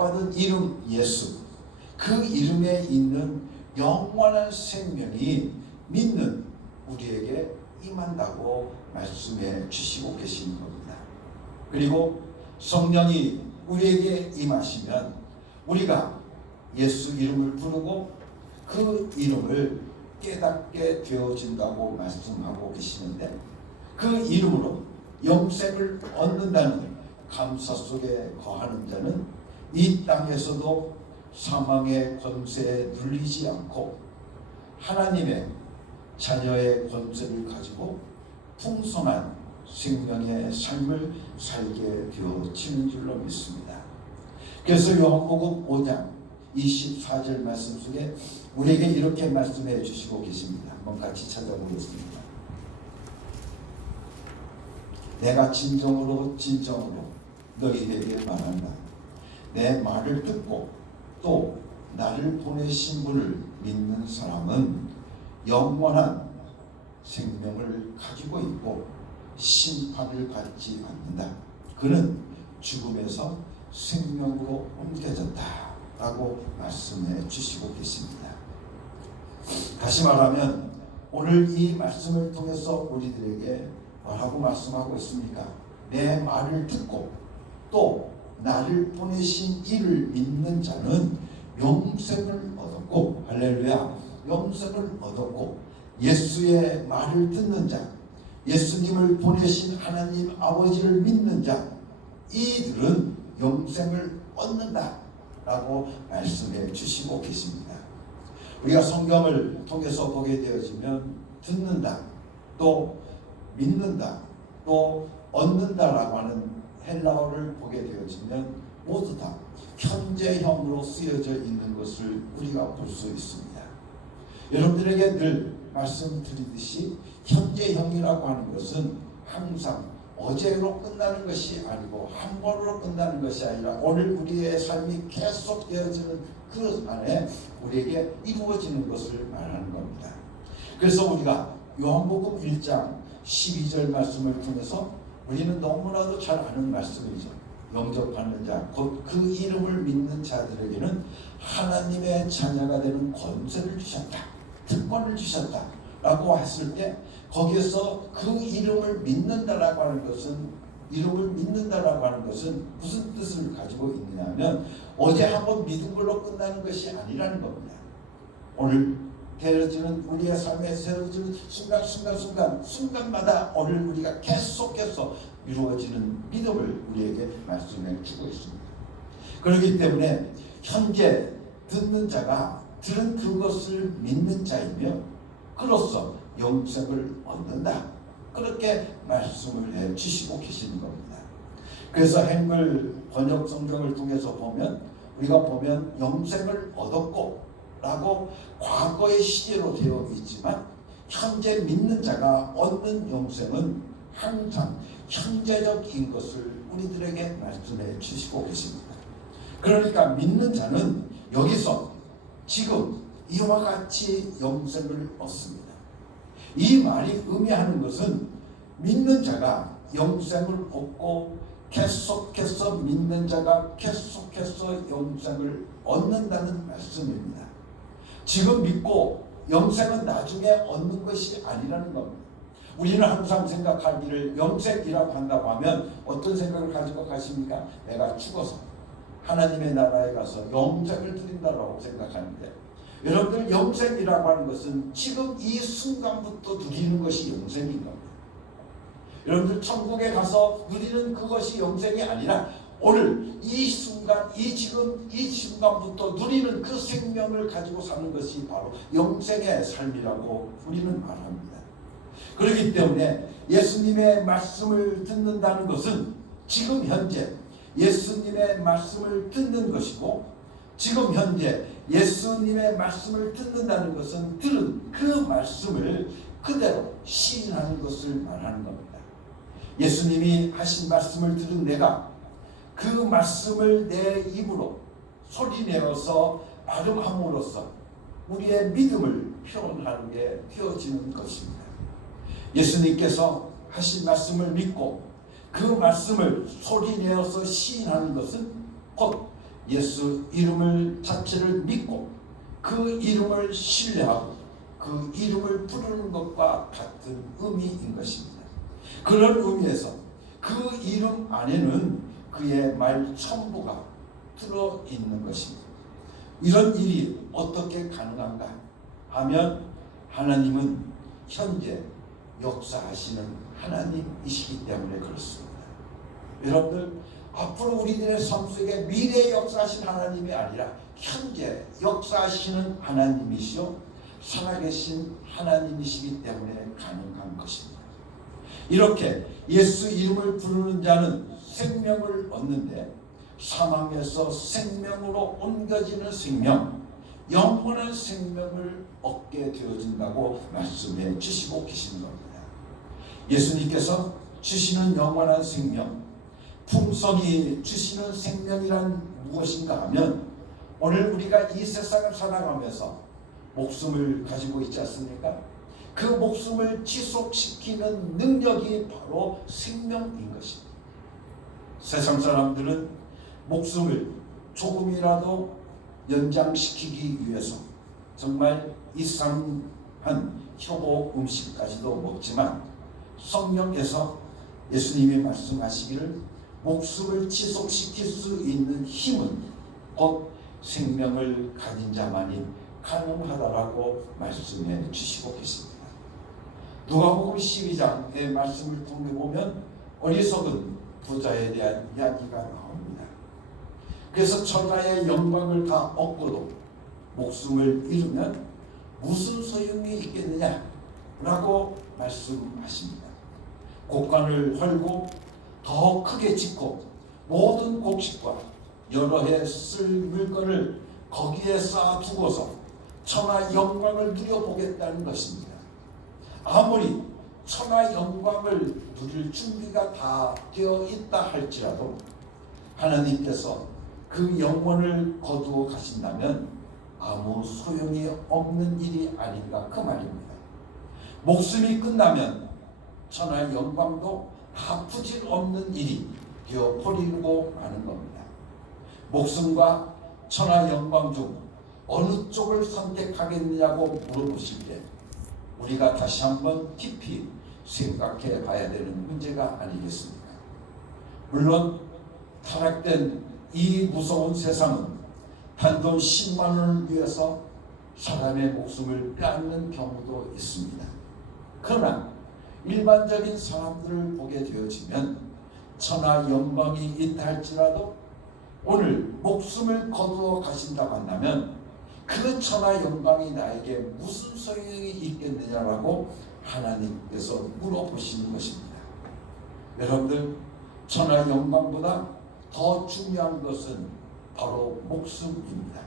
택받은 이름 예수, 그 이름에 있는 영원한 생명이 믿는 우리에게 임한다고 말씀해 주시고 계시는 겁니다. 그리고 성령이 우리에게 임하시면 우리가 예수 이름을 부르고 그 이름을 깨닫게 되어진다고 말씀하고 계시는데, 그 이름으로 영생을 얻는다는 감사 속에 거하는 자는 이 땅에서도 사망의 권세에 눌리지 않고 하나님의 자녀의 권세를 가지고 풍성한 생명의 삶을 살게 되어지는 줄로 믿습니다. 그래서 요한복음 5장 24절 말씀 속에 우리에게 이렇게 말씀해 주시고 계십니다. 한번 같이 찾아보겠습니다. 내가 진정으로 너희에게 말한다. 내 말을 듣고 또 나를 보내신 분을 믿는 사람은 영원한 생명을 가지고 있고 심판을 받지 않는다. 그는 죽음에서 생명으로 옮겨졌다 라고 말씀해 주시고 계십니다. 다시 말하면 오늘 이 말씀을 통해서 우리들에게 뭐라고 말씀하고 있습니까? 내 말을 듣고 또 나를 보내신 이를 믿는 자는 영생을 얻었고, 할렐루야, 영생을 얻었고, 예수의 말을 듣는 자, 예수님을 보내신 하나님 아버지를 믿는 자, 이들은 영생을 얻는다 라고 말씀해 주시고 계십니다. 우리가 성경을 통해서 보게 되어지면 듣는다, 또 믿는다, 또 얻는다라고 하는 헬라어를 보게 되어지면 모두 다 현재형으로 쓰여져 있는 것을 우리가 볼 수 있습니다. 여러분들에게 늘 말씀드리듯이 현재형이라고 하는 것은 항상 어제로 끝나는 것이 아니고 한 번으로 끝나는 것이 아니라 오늘 우리의 삶이 계속 되어지는 그 안에 우리에게 이루어지는 것을 말하는 겁니다. 그래서 우리가 요한복음 1장 12절 말씀을 통해서 우리는 너무나도 잘 아는 말씀이죠. 영접하는 자, 곧 그 이름을 믿는 자들에게는 하나님의 자녀가 되는 권세를 주셨다, 특권을 주셨다 라고 했을 때, 거기에서 그 이름을 믿는다라고 하는 것은, 이름을 믿는다라고 하는 것은 무슨 뜻을 가지고 있느냐면 어제 한번 믿은 걸로 끝나는 것이 아니라는 겁니다. 오늘 되어지는 우리의 삶에 세워지는 순간마다 오늘 우리가 계속해서 이루어지는 믿음을 우리에게 말씀해 주고 있습니다. 그렇기 때문에 현재 듣는 자가 들은 그것을 믿는 자이며 그로써 영생을 얻는다, 그렇게 말씀을 해 주시고 계시는 겁니다. 그래서 한글 번역 성경을 통해서 보면 우리가 보면 영생을 얻었고 라고 과거의 시제로 되어 있지만 현재 믿는 자가 얻는 영생은 항상 현재적인 것을 우리들에게 말씀해 주시고 계십니다. 그러니까 믿는 자는 여기서 지금 이와 같이 영생을 얻습니다. 이 말이 의미하는 것은 믿는 자가 영생을 얻고 계속해서 믿는 자가 계속해서 영생을 얻는다는 말씀입니다. 지금 믿고 영생은 나중에 얻는 것이 아니라는 겁니다. 우리는 항상 생각하기를 영생이라고 한다고 하면 어떤 생각을 가지고 가십니까? 내가 죽어서 하나님의 나라에 가서 영생을 누린다고 생각하는데, 여러분들 영생이라고 하는 것은 지금 이 순간부터 누리는 것이 영생인 겁니다. 여러분들 천국에 가서 누리는 그것이 영생이 아니라 오늘 이 순간, 지금 이 순간부터 누리는 그 생명을 가지고 사는 것이 바로 영생의 삶이라고 우리는 말합니다. 그렇기 때문에 예수님의 말씀을 듣는다는 것은 지금 현재 예수님의 말씀을 듣는 것이고, 지금 현재 예수님의 말씀을 듣는다는 것은 들은 그 말씀을 그대로 시인하는 것을 말하는 겁니다. 예수님이 하신 말씀을 들은 내가 그 말씀을 내 입으로 소리내어서 발음함으로써 우리의 믿음을 표현하는 게 되어지는 것입니다. 예수님께서 하신 말씀을 믿고 그 말씀을 소리내어서 시인하는 것은 곧 예수 이름을 자체를 믿고 그 이름을 신뢰하고 그 이름을 부르는 것과 같은 의미인 것입니다. 그런 의미에서 그 이름 안에는 그의 말 전부가 들어있는 것입니다. 이런 일이 어떻게 가능한가 하면 하나님은 현재 역사하시는 하나님이시기 때문에 그렇습니다. 여러분들, 앞으로 우리들의 삶 속에 미래에 역사하신 하나님이 아니라 현재 역사하시는 하나님이시요 살아계신 하나님이시기 때문에 가능한 것입니다. 이렇게 예수 이름을 부르는 자는 생명을 얻는데 사망에서 생명으로 옮겨지는 생명, 영원한 생명을 얻게 되어진다고 말씀해 주시고 계시는 겁니다. 예수님께서 주시는 영원한 생명, 풍성이 주시는 생명이란 무엇인가 하면 오늘 우리가 이 세상을 살아가면서 목숨을 가지고 있지 않습니까? 그 목숨을 지속시키는 능력이 바로 생명인 것입니다. 세상 사람들은 목숨을 조금이라도 연장시키기 위해서 정말 이상한 효고 음식까지도 먹지만 성령께서 예수님이 말씀하시기를 목숨을 지속시킬 수 있는 힘은 곧 생명을 가진 자만이 가능하다라고 말씀해 주시고 계십니다. 누가복음 12장의 말씀을 통해 보면 어리석은 부자에 대한 이야기가 나옵니다. 그래서 천하의 영광을 다 얻고도 목숨을 잃으면 무슨 소용이 있겠느냐라고 말씀하십니다. 곡간을 헐고 더 크게 짓고 모든 곡식과 여러 해 쓸 물건을 거기에 쌓아두고서 천하 영광을 누려보겠다는 것입니다. 아무리 천하 영광을 누릴 준비가 다 되어 있다 할지라도 하나님께서 그 영혼을 거두어 가신다면 아무 소용이 없는 일이 아닌가 그 말입니다. 목숨이 끝나면 천하 영광도 다 부질 없는 일이 되어 버리고 마는 겁니다. 목숨과 천하 영광 중 어느 쪽을 선택하겠느냐고 물어보실 때 우리가 다시 한번 깊이 생각해 봐야 되는 문제가 아니겠습니까? 물론 타락된 이 무서운 세상은 단돈 10만 원을 위해서 사람의 목숨을 빼앗는 경우도 있습니다. 그러나 일반적인 사람들을 보게 되어지면 천하 영광이 있다 할지라도 오늘 목숨을 거두어 가신다고 한다면 그 천하 영광이 나에게 무슨 소용이 있겠느냐라고 하나님께서 물어보시는 것입니다. 여러분들, 천하 영광보다 더 중요한 것은 바로 목숨입니다.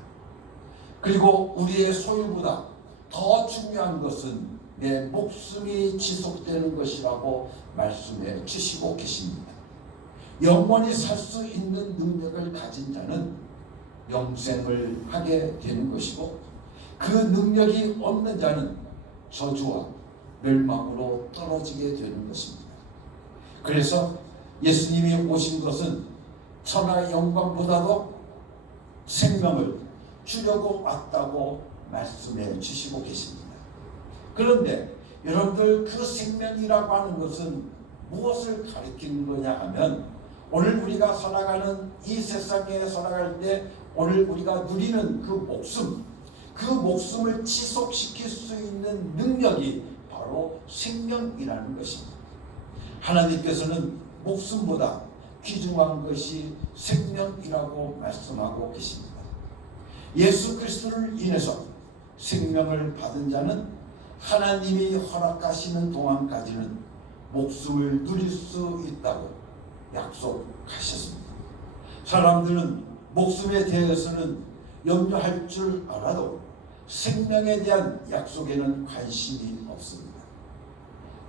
그리고 우리의 소유보다 더 중요한 것은 내 목숨이 지속되는 것이라고 말씀해 주시고 계십니다. 영원히 살 수 있는 능력을 가진 자는 영생을 하게 되는 것이고 그 능력이 없는 자는 저주와 멸망으로 떨어지게 되는 것입니다. 그래서 예수님이 오신 것은 천하 영광보다도 생명을 주려고 왔다고 말씀해 주시고 계십니다. 그런데 여러분들, 그 생명이라고 하는 것은 무엇을 가리키는 거냐 하면 오늘 우리가 살아가는 이 세상에 살아갈 때 오늘 우리가 누리는 그 목숨을 지속시킬 수 있는 능력이 바로 생명이라는 것입니다. 하나님께서는 목숨보다 귀중한 것이 생명이라고 말씀하고 계십니다. 예수 그리스도를 인해서 생명을 받은 자는 하나님이 허락하시는 동안까지는 목숨을 누릴 수 있다고 약속하셨습니다. 사람들은 목숨에 대해서는 염려할 줄 알아도 생명에 대한 약속에는 관심이 없습니다.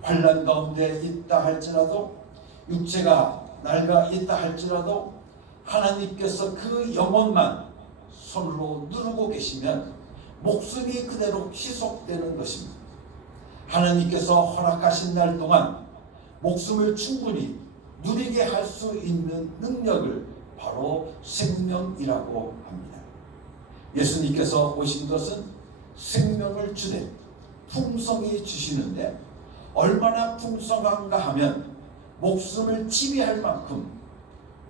환난 가운데 있다 할지라도 육체가 낡아 있다 할지라도 하나님께서 그 영혼만 손으로 누르고 계시면 목숨이 그대로 지속되는 것입니다. 하나님께서 허락하신 날 동안 목숨을 충분히 누리게 할 수 있는 능력을 바로 생명이라고 합니다. 예수님께서 오신 것은 생명을 주되 풍성히 주시는데 얼마나 풍성한가 하면 목숨을 지배할 만큼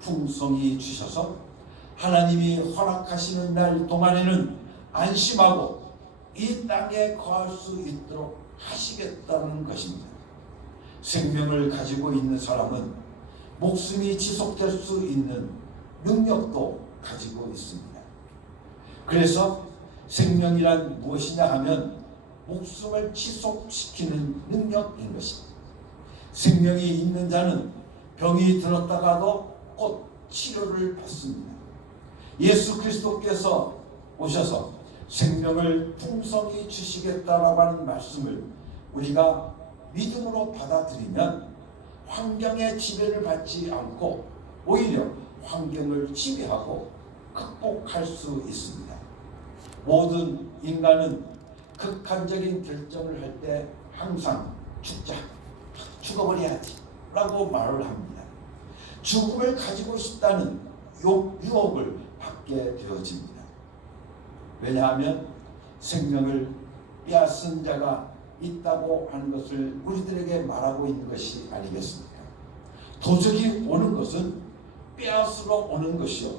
풍성히 주셔서 하나님이 허락하시는 날 동안에는 안심하고 이 땅에 거할 수 있도록 하시겠다는 것입니다. 생명을 가지고 있는 사람은 목숨이 지속될 수 있는 능력도 가지고 있습니다. 그래서 생명이란 무엇이냐 하면 목숨을 지속시키는 능력인 것입니다. 생명이 있는 자는 병이 들었다가도 곧 치료를 받습니다. 예수 그리스도께서 오셔서 생명을 풍성히 주시겠다라고 하는 말씀을 우리가 믿음으로 받아들이면 환경의 지배를 받지 않고 오히려 환경을 지배하고 극복할 수 있습니다. 모든 인간은 극한적인 결정을 할 때 항상 죽자, 죽어버려야지 라고 말을 합니다. 죽음을 가지고 싶다는 유혹을 받게 되어집니다. 왜냐하면 생명을 빼앗은 자가 있다고 하는 것을 우리들에게 말하고 있는 것이 아니겠습니까? 도적이 오는 것은 빼앗으러 오는 것이요,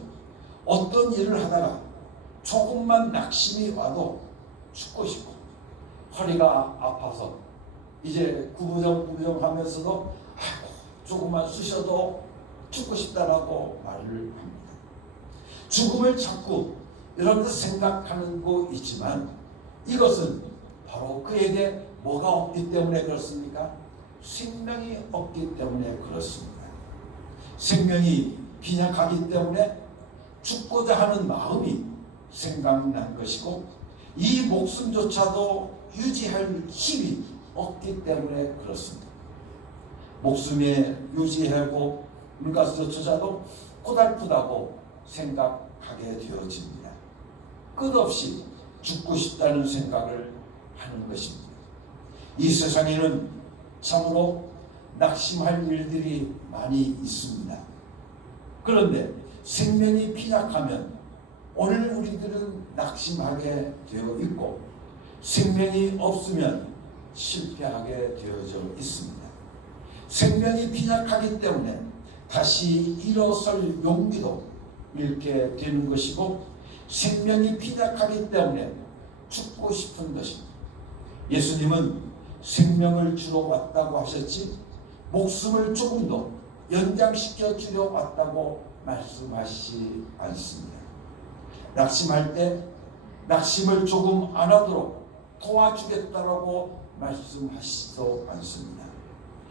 어떤 일을 하다가 조금만 낙심이 와도 죽고 싶고 허리가 아파서 이제 구부정하면서도 조금만 쑤셔도 죽고 싶다라고 말을 합니다. 죽음을 자꾸 여러분들 생각하는 거 있지만 이것은 바로 그에게 뭐가 없기 때문에 그렇습니까? 생명이 없기 때문에 그렇습니다. 생명이 빈약하기 때문에 죽고자 하는 마음이 생각난 것이고 이 목숨조차도 유지할 힘이 없기 때문에 그렇습니다. 목숨에 유지하고 물가스조차도 고달프다고 생각하게 되어집니다. 끝없이 죽고 싶다는 생각을 하는 것입니다. 이 세상에는 참으로 낙심할 일들이 많이 있습니다. 그런데 생명이 빈약하면 오늘 우리들은 낙심하게 되어 있고 생명이 없으면 실패하게 되어져 있습니다. 생명이 빈약하기 때문에 다시 일어설 용기도 잃게 되는 것이고 생명이 빈약하기 때문에 죽고 싶은 것입니다. 예수님은 생명을 주러 왔다고 하셨지 목숨을 조금 더 연장시켜 주려 왔다고 말씀하시지 않습니다. 낙심할 때 낙심을 조금 안 하도록 도와주겠다라고 말씀하시지도 않습니다.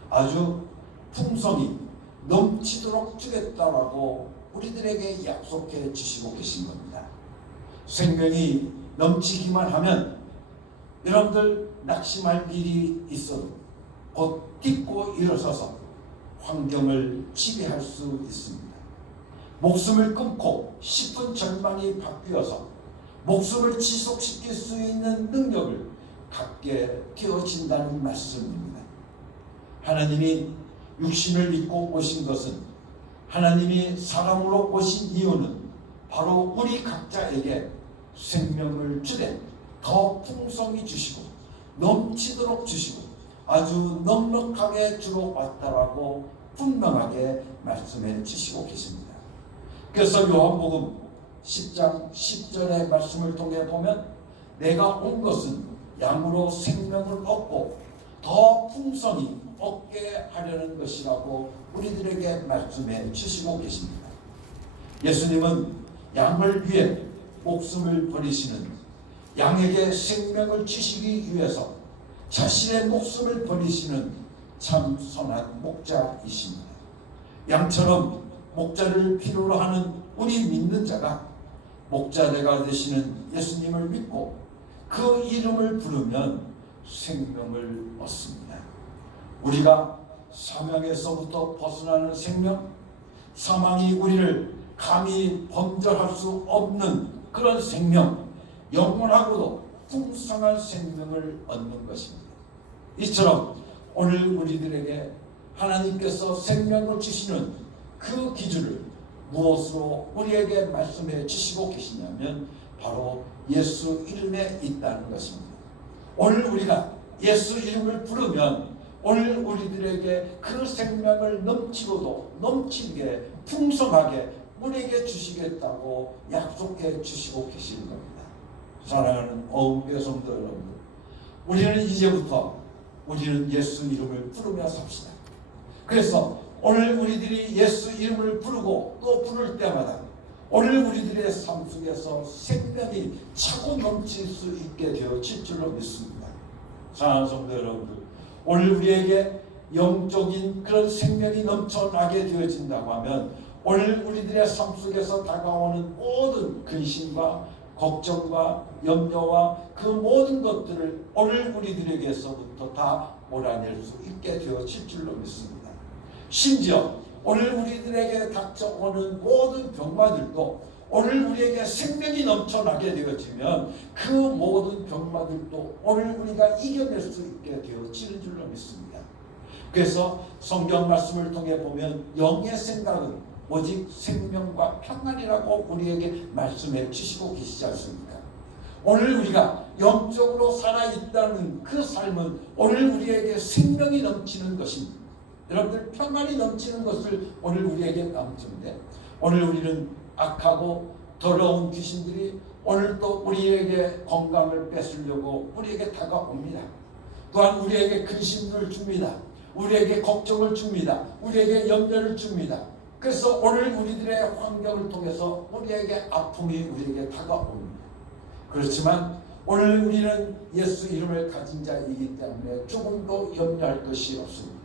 아주 풍성히 넘치도록 주겠다라고 우리들에게 약속해 주시고 계신 겁니다. 생명이 넘치기만 하면 여러분들 낙심할 일이 있어도 곧 딛고 일어서서 환경을 지배할 수 있습니다. 목숨을 끊고 싶은 절망이 바뀌어서 목숨을 지속시킬 수 있는 능력을 갖게 되어진다는 말씀입니다. 하나님이 육신을 입고 오신 것은 하나님이 사람으로 오신 이유는 바로 우리 각자에게 생명을 주되 더 풍성히 주시고 넘치도록 주시고 아주 넉넉하게 주러 왔다라고 분명하게 말씀해 주시고 계십니다. 그래서 요한복음 10장 10절의 말씀을 통해 보면 내가 온 것은 양으로 생명을 얻고 더 풍성히 얻게 하려는 것이라고 우리들에게 말씀해 주시고 계십니다. 예수님은 양을 위해 목숨을 버리시는 양에게 생명을 주시기 위해서 자신의 목숨을 버리시는 참 선한 목자이십니다. 양처럼 목자를 필요로 하는 우리 믿는 자가 목자가 되시는 예수님을 믿고 그 이름을 부르면 생명을 얻습니다. 우리가 사망에서부터 벗어나는 생명, 사망이 우리를 감히 범절할 수 없는 그런 생명, 영원하고도 풍성한 생명을 얻는 것입니다. 이처럼 오늘 우리들에게 하나님께서 생명을 주시는 그 기준을 무엇으로 우리에게 말씀해 주시고 계시냐면 바로 예수 이름에 있다는 것입니다. 오늘 우리가 예수 이름을 부르면 오늘 우리들에게 그 생명을 넘치게 풍성하게 우리에게 주시겠다고 약속해 주시고 계시는 겁니다. 사랑하는 어음교회 성도 여러분, 우리는 이제부터 우리는 예수 이름을 부르며 삽시다. 그래서 오늘 우리들이 예수 이름을 부르고 또 부를 때마다 오늘 우리들의 삶 속에서 생명이 차고 넘칠 수 있게 되어질 줄로 믿습니다. 사랑하는 성도 여러분들, 오늘 우리에게 영적인 그런 생명이 넘쳐나게 되어진다고 하면 오늘 우리들의 삶 속에서 다가오는 모든 근심과 걱정과 염려와 그 모든 것들을 오늘 우리들에게서부터 다 몰아낼 수 있게 되어질 줄로 믿습니다. 심지어 오늘 우리들에게 닥쳐오는 모든 병마들도 오늘 우리에게 생명이 넘쳐나게 되어지면 그 모든 병마들도 오늘 우리가 이겨낼 수 있게 되어지는 줄로 믿습니다. 그래서 성경 말씀을 통해 보면 영의 생각은 오직 생명과 평안이라고 우리에게 말씀해 주시고 계시지 않습니까? 오늘 우리가 영적으로 살아있다는 그 삶은 오늘 우리에게 생명이 넘치는 것입니다. 여러분들, 평안이 넘치는 것을 오늘 우리에게 남는데 오늘 우리는 악하고 더러운 귀신들이 오늘 또 우리에게 건강을 뺏으려고 우리에게 다가옵니다. 또한 우리에게 근심을 줍니다. 우리에게 걱정을 줍니다. 우리에게 염려를 줍니다. 그래서 오늘 우리들의 환경을 통해서 우리에게 아픔이 우리에게 다가옵니다. 그렇지만 오늘 우리는 예수 이름을 가진 자이기 때문에 조금도 염려할 것이 없습니다.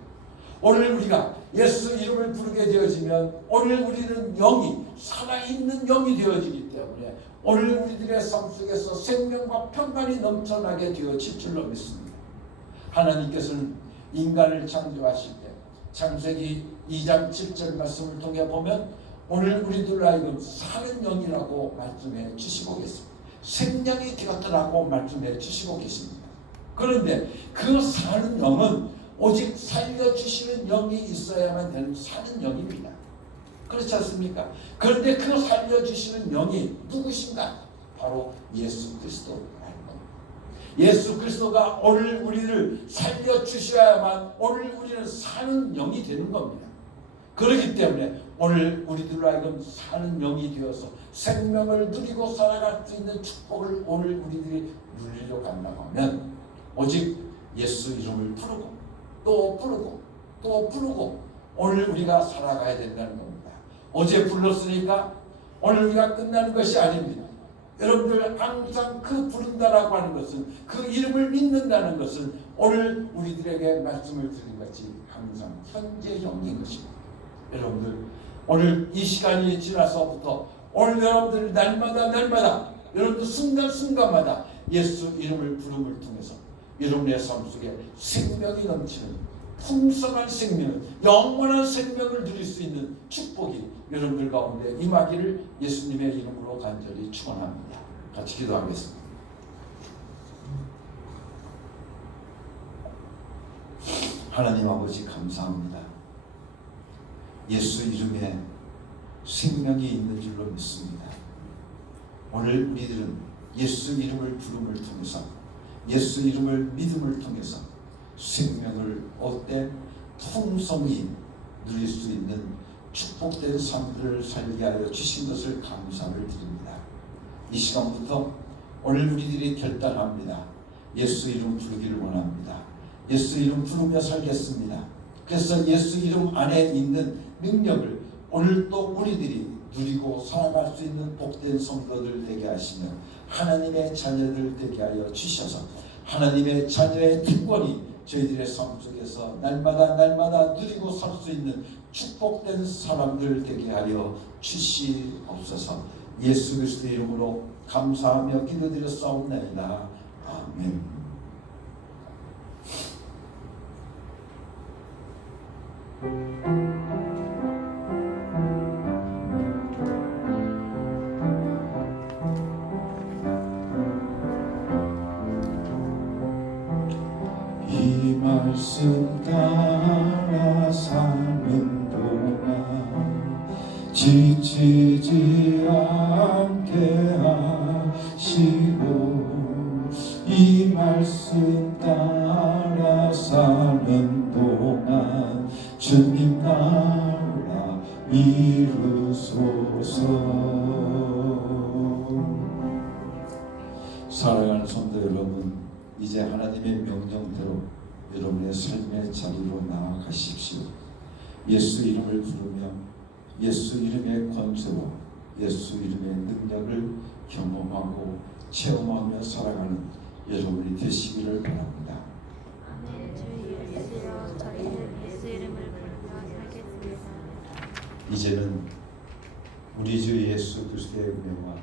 오늘 우리가 예수 이름을 부르게 되어지면 오늘 우리는 영이 살아있는 영이 되어지기 때문에 오늘 우리들의 삶 속에서 생명과 평안이 넘쳐나게 되어질 줄로 믿습니다. 하나님께서는 인간을 창조하실 때 창세기 2장 7절 말씀을 통해 보면 오늘 우리들 하여금 사는 영이라고 말씀해 주시고 계십니다. 생명이 되었더라고 말씀해 주시고 계십니다. 그런데 그 사는 영은 오직 살려주시는 영이 있어야만 되는 사는 영입니다. 그렇지 않습니까? 그런데 그 살려주시는 영이 누구신가? 바로 예수 그리스도라는 겁니다. 예수 그리스도가 오늘 우리를 살려주셔야만 오늘 우리는 사는 영이 되는 겁니다. 그렇기 때문에 오늘 우리들로 하여금 사는 영이 되어서 생명을 누리고 살아갈 수 있는 축복을 오늘 우리들이 누리려고 한다고 하면 오직 예수 이름을 부르고 또 부르고 또 부르고 오늘 우리가 살아가야 된다는 겁니다. 어제 불렀으니까 오늘 우리가 끝나는 것이 아닙니다. 여러분들, 항상 그 부른다라고 하는 것은, 그 이름을 믿는다는 것은 오늘 우리들에게 말씀을 드린 것이 항상 현재형인 것입니다. 여러분들, 오늘 이 시간이 지나서부터 오늘 여러분들 날마다 여러분들 순간순간마다 예수 이름을 부름을 통해서 여러분의 삶 속에 생명이 넘치는 풍성한 생명, 영원한 생명을 누릴 수 있는 축복이 여러분들 가운데 임하기를 예수님의 이름으로 간절히 축원합니다. 같이 기도하겠습니다. 하나님 아버지, 감사합니다. 예수 이름에 생명이 있는 줄로 믿습니다. 오늘 우리들은 예수 이름을 부름을 통해서, 예수 이름을 믿음을 통해서 생명을 얻되 풍성히 누릴 수 있는 축복된 삶들을 살게 하여 주신 것을 감사를 드립니다. 이 시간부터 오늘 우리들이 결단합니다. 예수 이름 부르기를 원합니다. 예수 이름 부르며 살겠습니다. 그래서 예수 이름 안에 있는 능력을 오늘 또 우리들이 누리고 살아갈 수 있는 복된 성도들 되게 하시며 하나님의 자녀들 되게 하여 주셔서 하나님의 자녀의 특권이 저희들의 삶 속에서 날마다 누리고 살 수 있는 축복된 사람들 되게 하여 주시옵소서. 예수 그리스도의 이름으로 감사하며 기도드렸사옵나이다. 아멘. 이 말씀 따라 사는 동안 지치지 않게 하시고 이 말씀 따라 사는 동안 주님 나라 이루소서. 사랑하는 성도 여러분, 이제 하나님의 명령대로 여러분의 삶의 자리로 나아가십시오. 예수 이름을 부르며 예수 이름의 권세와 예수 이름의 능력을 경험하고 체험하며 살아가는 여러분이 되시기를 바랍니다. 아멘. 주 예수여, 저희는 예수 이름을 부르며 살겠습니다. 이제는 우리 주 예수 그리스도의 은혜와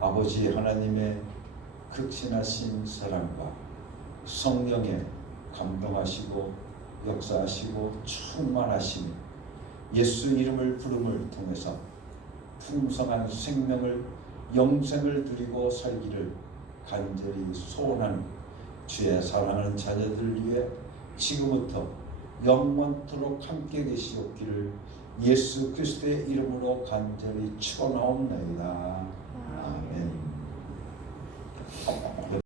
아버지 하나님의 극진하신 사랑과 성령의 감동하시고 역사하시고 충만하심이 예수 이름을 부름을 통해서 풍성한 생명을 영생을 누리고 살기를 간절히 소원하는 주의 사랑하는 자녀들 위해 지금부터 영원토록 함께 계시옵기를 예수 그리스도의 이름으로 간절히 축원하옵나이다. 아멘.